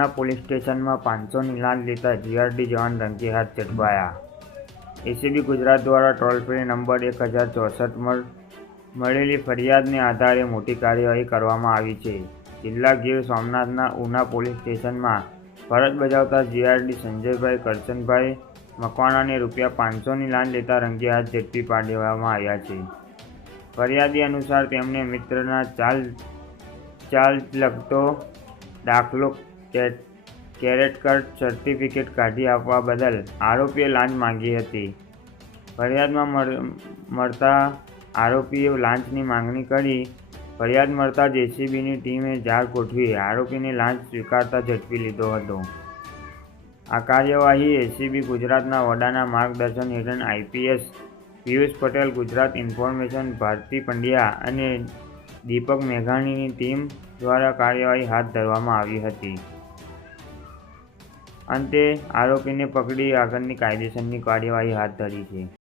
Una police સ્ટેશનમાં 500ની લાંચ લેતા જીઆરડી જવાન રંગે હાથ ઝડપાયા। એસીબી ગુજરાત દ્વારા ટોલ ફ્રી નંબર 1064 મળેલી ફરિયાદને આધારે મોટી કાર્યવાહી કરવામાં આવી છે। જિલ્લા ગીર સોમનાથના ઉના પોલીસ સ્ટેશનમાં ફરજ બજાવતા જીઆરડી સંજયભાઈ કરશનભાઈ મકવાણાને ₹500ની લાંચ લેતા રંગે હાથ ઝડપી પાડવામાં આવ્યા છે। ફરિયાદી અનુસાર તેમણે મિત્રના ચાર્જ લગતો દાખલો કેરેટ સર્ટિફિકેટ કાઢી આપવા બદલ આરોપીએ લાંચ માંગી હતી। ફરિયાદમાં મળતા આરોપીએ લાંચની માંગણી કરી। ફરિયાદ મળતા જ એસીબીની ટીમે જાળ ગોઠવી આરોપીને લાંચ સ્વીકારતા ઝડપી લીધો હતો। આ કાર્યવાહી એસીબી ગુજરાતના વડાના માર્ગદર્શન હેઠળ આઈપીએસ પિયુષ પટેલ, ગુજરાત ઇન્ફોર્મેશન ભારતી પંડ્યા અને દીપક મેઘાણીની ટીમ દ્વારા કાર્યવાહી હાથ ધરવામાં આવી હતી। અંતે આરોપીને પકડી આગળની કાયદેસરની કાર્યવાહી હાથ ધરી છે।